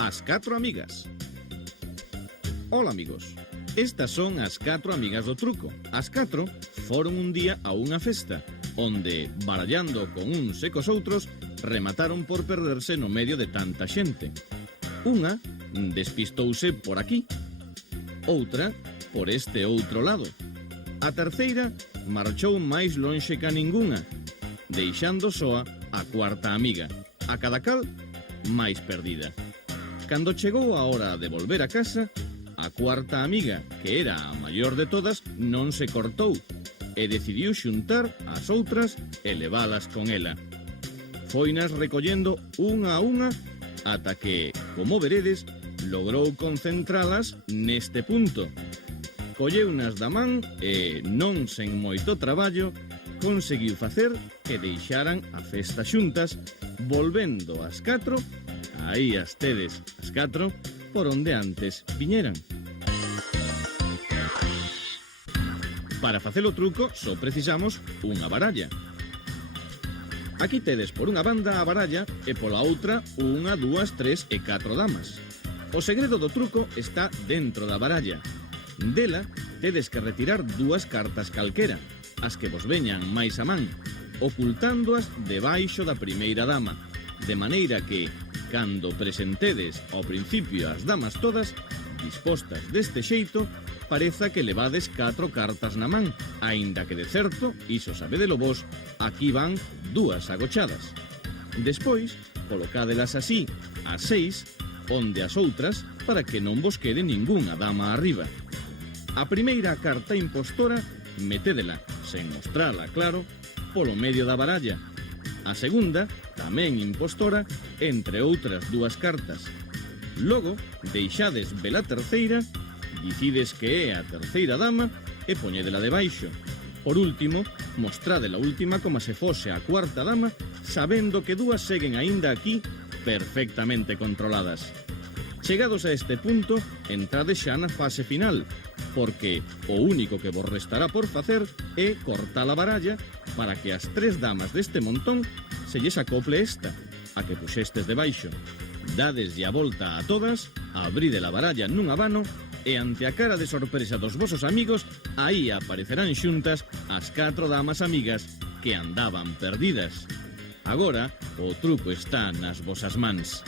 As 4 amigas. Ola, amigos. Estas son as 4 amigas do truco. As 4 foron un día a unha festa, onde, barallando con uns e cos outros, remataron por perderse no medio de tanta xente. Unha despistouse por aquí, outra por este outro lado. A terceira marchou máis lonxe ca ningunha, deixando soa a cuarta amiga, a cada cal máis perdida. Cando chegou a hora de volver a casa, a cuarta amiga, que era a maior de todas, non se cortou e decidiu xuntar as outras e levalas con ela. Foinas recollendo unha a unha ata que, como veredes, logrou concentralas neste punto. Colleunas da man e, non sen moito traballo, conseguiu facer que deixaran a festa xuntas, volvendo as 4, aí as tedes, as 4, por onde antes viñeran. Para facer o truco só precisamos unha baralla. Aquí tedes por unha banda a baralla e pola outra unha, dúas, tres e 4 damas. O segredo do truco está dentro da baralla. Dela tedes que retirar 2 cartas calquera, as que vos veñan máis a man, ocultándoas debaixo da primeira dama, de maneira que, cando presentedes ao principio as damas todas, dispostas deste xeito, pareza que levades 4 cartas na man, aínda que de certo, iso sabedelo vos, aquí van 2 agochadas. Despois, colocádelas así, a 6, onde as outras, para que non vos quede ningunha dama arriba. A primeira carta impostora, metédela, sen mostrala claro, polo medio da baralla. A segunda, tamén impostora, entre outras 2 cartas. Logo, deixades ver a terceira, dicides que é a terceira dama e poñedela debaixo. Por último, mostrade a última como se fose a cuarta dama, sabendo que 2 seguen aínda aquí perfectamente controladas. Chegados a este punto, entrades xa na fase final, porque o único que vos restará por facer é cortar a baralla para que as 3 damas deste montón se lles acople esta, a que puxestes debaixo. Dadeslle a volta a todas, abride a baralla nun abano e ante a cara de sorpresa dos vosos amigos, aí aparecerán xuntas as 4 damas amigas que andaban perdidas. Agora, o truco está nas vosas mans.